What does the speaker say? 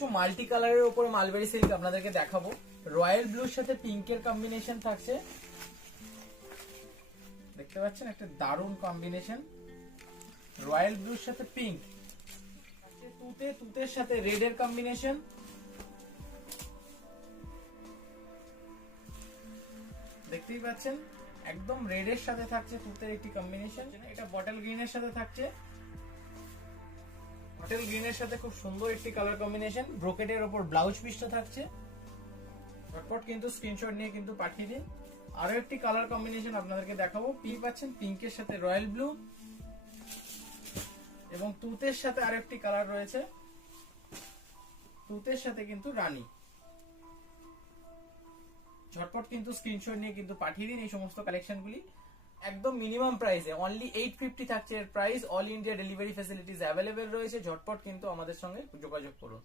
কিছু মাল্টি কালারের উপরে মালবেরি সিল্ক আপনাদেরকে দেখাবো। রয়্যাল ব্লুর সাথে পিঙ্কের কম্বিনেশন থাকছে, দেখতে পাচ্ছেন একটা দারুণ কম্বিনেশন। রয়্যাল ব্লুর সাথে পিঙ্ক, তুতের সাথে রেড এর কম্বিনেশন, দেখতেই পাচ্ছেন একদম রেড এর সাথে থাকছে তুতের একটি কম্বিনেশন। এটা বটল গ্রিন এর সাথে থাকছে, বটল গ্রিন এর সাথে খুব সুন্দর একটি কালার কম্বিনেশন। ব্রোকেটের উপর ব্লাউজ পিসটা থাকছে, ঝটপট কিন্তু স্ক্রিনশট নিয়ে কিন্তু পাঠিয়ে দিন। আরো একটি কালার কম্বিনেশন আপনাদেরকে দেখাবো। পাচ্ছেন পিঙ্কের সাথে রয়্যাল ব্লু এবং তুতের সাথে আরো একটি কালার রয়েছে, তুতের সাথে কিন্তু রানী। ঝটপট কিন্তু স্ক্রিনশট নিয়ে কিন্তু পাঠিয়ে দিন এই সমস্ত কালেকশনগুলি। একদম মিনিমাম প্রাইসে অনলি 850 থাকছে এর price. All India delivery facilities available রয়েছে। ঝটপট কিন্তু আমাদের সঙ্গে যোগাযোগ করুন।